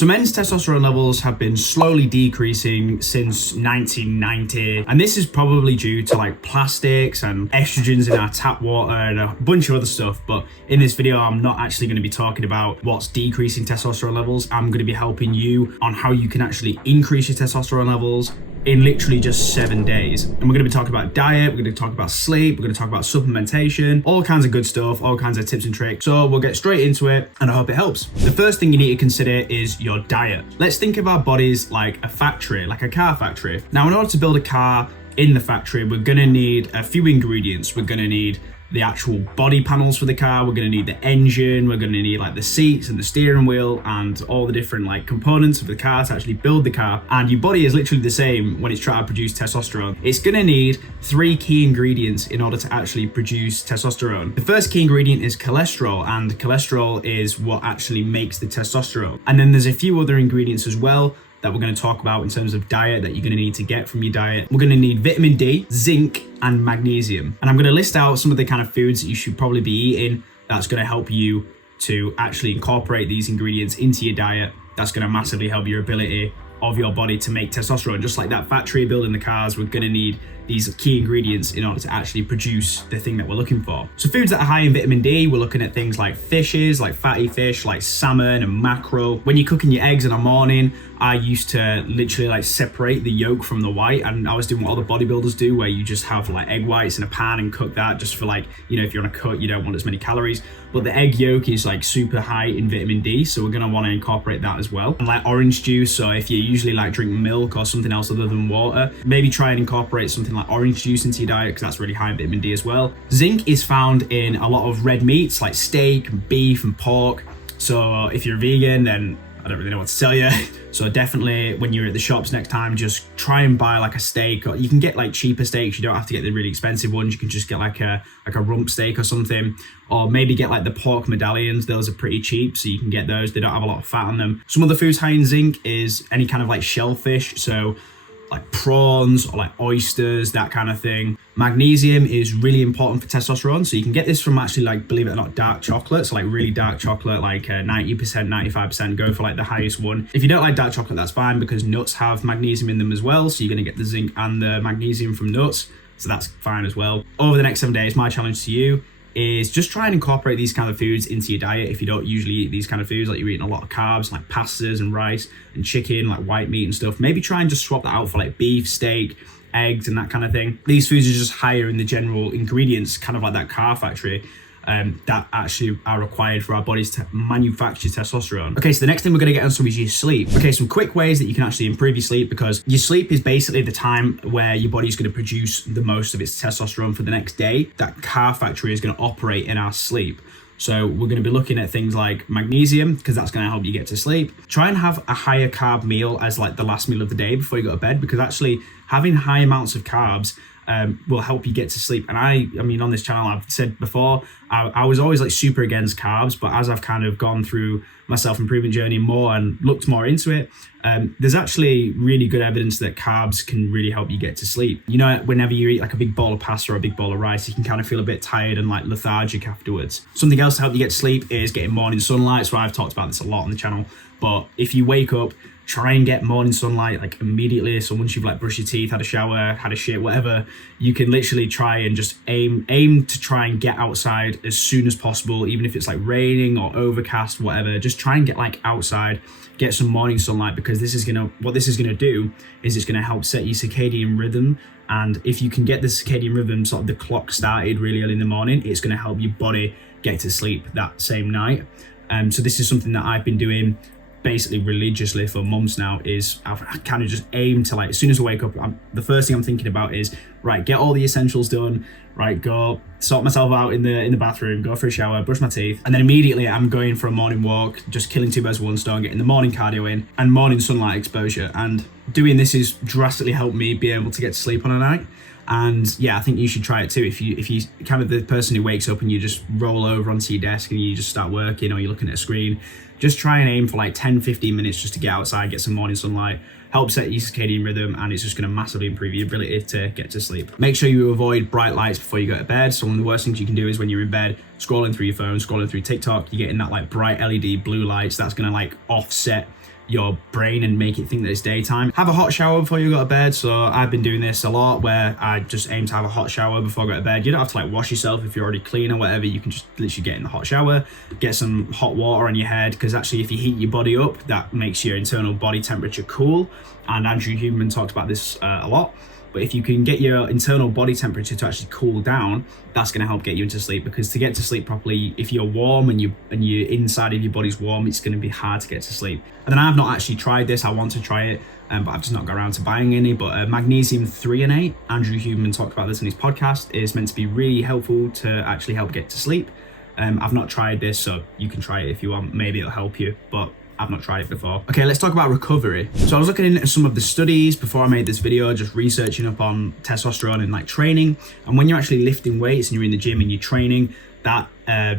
So men's testosterone levels have been slowly decreasing since 1990, and this is probably due to like plastics and estrogens in our tap water and a bunch of other stuff. But in this video, I'm not actually going to be talking about what's decreasing testosterone levels. I'm going to be helping you on how you can actually increase your testosterone levels in literally just 7 days. And we're going to be talking about diet, we're going to talk about sleep, we're going to talk about supplementation, all kinds of good stuff, all kinds of tips and tricks. So we'll get straight into it, and I hope it helps. The first thing you need to consider is your diet. Let's think of our bodies like a factory, like a car factory. Now, in order to build a car in the factory, we're going to need a few ingredients. We're going to need the actual body panels for the car, we're going to need the engine, we're going to need like the seats and the steering wheel and all the different like components of the car to actually build the car. And your body is literally the same when it's trying to produce testosterone. It's going to need 3 key ingredients in order to actually produce testosterone. The first key ingredient is cholesterol, and cholesterol is what actually makes the testosterone. And then there's a few other ingredients as well that we're going to talk about in terms of diet that you're going to need to get from your diet. We're going to need vitamin D, zinc, and magnesium. And I'm going to list out some of the kind of foods that you should probably be eating that's going to help you to actually incorporate these ingredients into your diet. That's going to massively help your ability of your body to make testosterone. Just like that factory building the cars, we're going to need these key ingredients in order to actually produce the thing that we're looking for. So foods that are high in vitamin D, we're looking at things like fishes, like fatty fish, like salmon and mackerel. When you're cooking your eggs in the morning, I used to literally like separate the yolk from the white, and I was doing what all the bodybuilders do, where you just have like egg whites in a pan and cook that just for like, you know, if you're on a cut, you don't want as many calories. But the egg yolk is like super high in vitamin D, so we're gonna want to incorporate that as well. And like orange juice, so if you usually like drink milk or something else other than water, maybe try and incorporate something like orange juice into your diet, because that's really high in vitamin D as well. Zinc is found in a lot of red meats like steak, beef, and pork. So if you're vegan, then I don't really know what to tell you. So definitely when you're at the shops next time, just try and buy like a steak, or you can get like cheaper steaks. You don't have to get the really expensive ones. You can just get like a rump steak or something, or maybe get like the pork medallions. Those are pretty cheap, so you can get those. They don't have a lot of fat on them. Some other foods high in zinc is any kind of like shellfish, so like prawns or like oysters, that kind of thing. Magnesium is really important for testosterone, so you can get this from actually, like, believe it or not, dark chocolate. So like really dark chocolate, like 90%, 95%, go for like the highest one. If you don't like dark chocolate, that's fine, because nuts have magnesium in them as well, so you're going to get the zinc and the magnesium from nuts, so that's fine as well. Over the next 7 days, my challenge to you is just try and incorporate these kind of foods into your diet. If you don't usually eat these kind of foods, like you're eating a lot of carbs like pastas and rice and chicken, like white meat and stuff, maybe try and just swap that out for like beef, steak, eggs, and that kind of thing. These foods are just higher in the general ingredients, kind of like that car factory, that actually are required for our bodies to manufacture testosterone. Okay, so the next thing we're going to get onto is your sleep. Okay, some quick ways that you can actually improve your sleep, because your sleep is basically the time where your body's going to produce the most of its testosterone for the next day. That car factory is going to operate in our sleep. So we're going to be looking at things like magnesium, because that's going to help you get to sleep. Try and have a higher carb meal as like the last meal of the day before you go to bed, because actually having high amounts of carbs will help you get to sleep. And I mean, on this channel, I've said before, I was always like super against carbs, but as I've kind of gone through my self-improvement journey more and looked more into it, there's actually really good evidence that carbs can really help you get to sleep. You know, whenever you eat like a big bowl of pasta or a big bowl of rice, you can kind of feel a bit tired and like lethargic afterwards. Something else to help you get to sleep is getting morning sunlight. So I've talked about this a lot on the channel, but if you wake up, try and get morning sunlight like immediately. So once you've like brushed your teeth, had a shower, had a shit, whatever, you can literally try and just aim to try and get outside as soon as possible, even if it's like raining or overcast, whatever. Just try and get like outside, get some morning sunlight, because what this is gonna do is it's gonna help set your circadian rhythm. And if you can get the circadian rhythm, sort of the clock started really early in the morning, it's gonna help your body get to sleep that same night. So this is something that I've been doing basically religiously for months now. Is I kind of just aim to, like, as soon as I wake up, the first thing I'm thinking about is, right, get all the essentials done, right, go sort myself out in the bathroom, go for a shower, brush my teeth, and then immediately I'm going for a morning walk, just killing 2 birds with one stone, getting the morning cardio in and morning sunlight exposure. And doing this has drastically helped me be able to get to sleep on a night. And yeah, I think you should try it too. If you kind of the person who wakes up and you just roll over onto your desk and you just start working, or you're looking at a screen, just try and aim for like 10-15 minutes just to get outside, get some morning sunlight, help set your circadian rhythm, and it's just going to massively improve your ability to get to sleep. Make sure you avoid bright lights before you go to bed. So one of the worst things you can do is when you're in bed, scrolling through your phone, scrolling through TikTok, you're getting that like bright LED blue lights that's going to like offset your brain and make it think that it's daytime. Have a hot shower before you go to bed. So I've been doing this a lot, where I just aim to have a hot shower before I go to bed. You don't have to like wash yourself if you're already clean or whatever. You can just literally get in the hot shower, get some hot water on your head, because actually if you heat your body up, that makes your internal body temperature cool. And Andrew Huberman talked about this a lot. But if you can get your internal body temperature to actually cool down, that's going to help get you into sleep. Because to get to sleep properly, if you're warm and you inside of your body's warm, it's going to be hard to get to sleep. And then I've not actually tried this. I want to try it, but I've just not got around to buying any. But magnesium threonate, Andrew Huberman talked about this in his podcast, is meant to be really helpful to actually help get to sleep. I've not tried this, so you can try it if you want. Maybe it'll help you, but I've not tried it before. Okay, let's talk about recovery. So I was looking into some of the studies before I made this video, just researching up on testosterone and like training. And when you're actually lifting weights and you're in the gym and you're training, that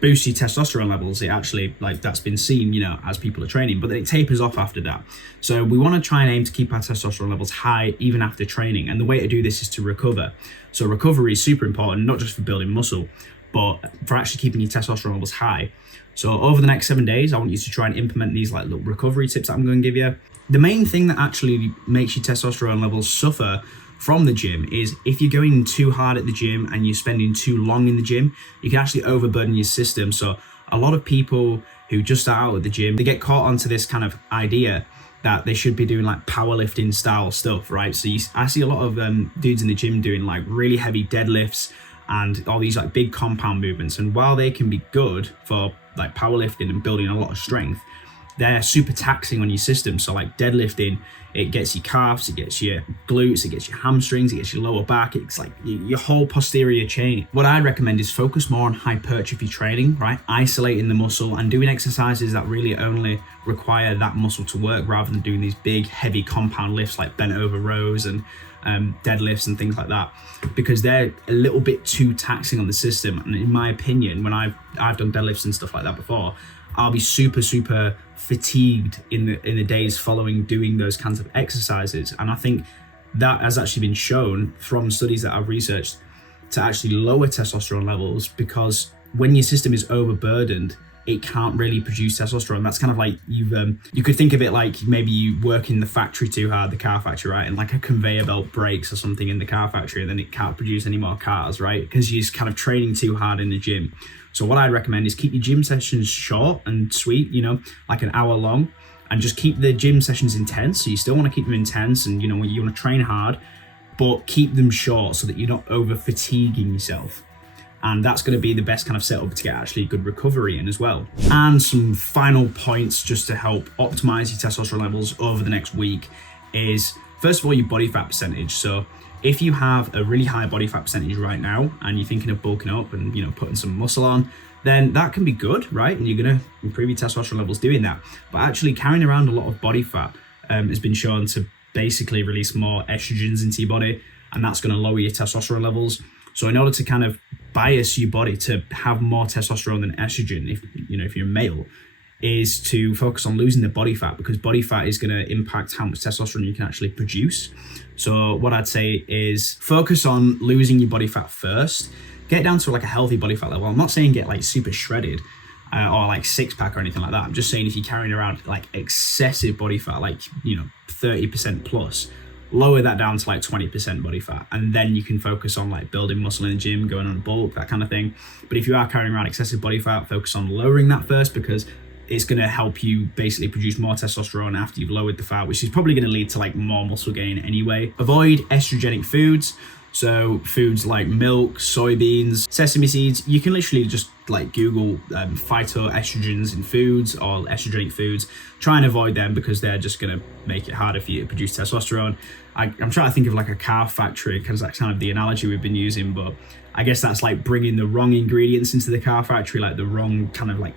boosts your testosterone levels. It actually, like, that's been seen, you know, as people are training, but then it tapers off after that. So we want to try and aim to keep our testosterone levels high even after training. And the way to do this is to recover. So recovery is super important, not just for building muscle, but for actually keeping your testosterone levels high. So over the next 7 days, I want you to try and implement these like little recovery tips that I'm going to give you. The main thing that actually makes your testosterone levels suffer from the gym is if you're going too hard at the gym and you're spending too long in the gym, you can actually overburden your system. So a lot of people who just start out at the gym, they get caught onto this kind of idea that they should be doing like powerlifting style stuff, right? So I see a lot of dudes in the gym doing like really heavy deadlifts and all these like big compound movements. And while they can be good for like powerlifting and building a lot of strength, they're super taxing on your system. So like deadlifting, it gets your calves, it gets your glutes, it gets your hamstrings, it gets your lower back. It's like your whole posterior chain. What I recommend is focus more on hypertrophy training, right? Isolating the muscle and doing exercises that really only require that muscle to work, rather than doing these big heavy compound lifts like bent over rows and deadlifts and things like that, because they're a little bit too taxing on the system. And in my opinion, when I've done deadlifts and stuff like that before, I'll be super fatigued in the days following doing those kinds of exercises. And I think that has actually been shown from studies that I've researched to actually lower testosterone levels, because when your system is overburdened, it can't really produce testosterone. That's kind of like you could think of it like maybe you work in the factory too hard, the car factory, right? And like a conveyor belt breaks or something in the car factory, and then it can't produce any more cars, right? Because you're just kind of training too hard in the gym. So what I'd recommend is keep your gym sessions short and sweet, you know, like an hour long, and just keep the gym sessions intense. So you still want to keep them intense, and you know, you want to train hard, but keep them short so that you're not over fatiguing yourself. And that's going to be the best kind of setup to get actually good recovery in as well. And some final points just to help optimize your testosterone levels over the next week is, first of all, your body fat percentage. So if you have a really high body fat percentage right now and you're thinking of bulking up and, you know, putting some muscle on, then that can be good, right? And you're going to improve your testosterone levels doing that. But actually carrying around a lot of body fat has been shown to basically release more estrogens into your body, and that's going to lower your testosterone levels. So in order to kind of bias your body to have more testosterone than estrogen, if you're a male, is to focus on losing the body fat, because body fat is going to impact how much testosterone you can actually produce. So what I'd say is focus on losing your body fat first. Get down to like a healthy body fat level. I'm not saying get like super shredded or like six pack or anything like that. I'm just saying if you're carrying around like excessive body fat, like, 30% plus, lower that down to like 20% body fat, and then you can focus on like building muscle in the gym, going on a bulk, that kind of thing. But if you are carrying around excessive body fat, focus on lowering that first, because it's going to help you basically produce more testosterone after you've lowered the fat, which is probably going to lead to like more muscle gain anyway. Avoid estrogenic foods. So foods like milk, soybeans, sesame seeds. You can literally just like Google phytoestrogens in foods or estrogenic foods. Try and avoid them, because they're just going to make it harder for you to produce testosterone. I'm trying to think of like a car factory, because that's kind of the analogy we've been using, but I guess that's like bringing the wrong ingredients into the car factory, like the wrong kind of like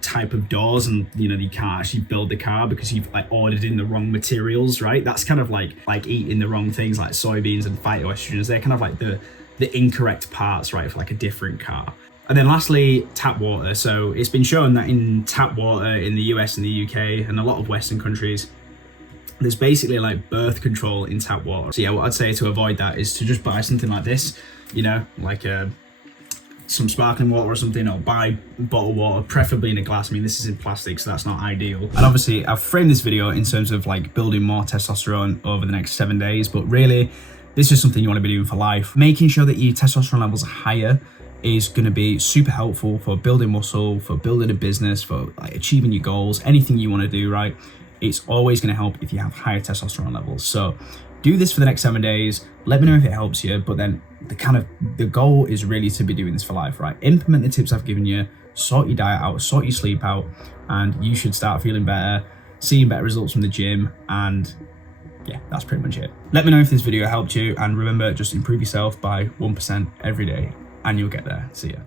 type of doors, and you can't actually build the car because you've like ordered in the wrong materials, right? That's kind of like eating the wrong things, like soybeans and phytoestrogens. They're kind of like the incorrect parts, right, for like a different car. And then lastly, tap water. So it's been shown that in tap water in the US and the UK and a lot of Western countries, there's basically like birth control in tap water. So yeah, what I'd say to avoid that is to just buy something like this, like some sparkling water or something, or buy bottled water, preferably in a glass. I mean, this is in plastic, so that's not ideal. And obviously I've framed this video in terms of like building more testosterone over the next 7 days, but really this is something you want to be doing for life. Making sure that your testosterone levels are higher is going to be super helpful for building muscle, for building a business, for like achieving your goals, anything you want to do, right? It's always going to help if you have higher testosterone levels. So do this for the next 7 days. Let me know if it helps you, but then the goal is really to be doing this for life, right? Implement the tips I've given you, sort your diet out, sort your sleep out, and you should start feeling better, seeing better results from the gym, and yeah, that's pretty much it. Let me know if this video helped you, and remember, just improve yourself by 1% every day and you'll get there. See ya.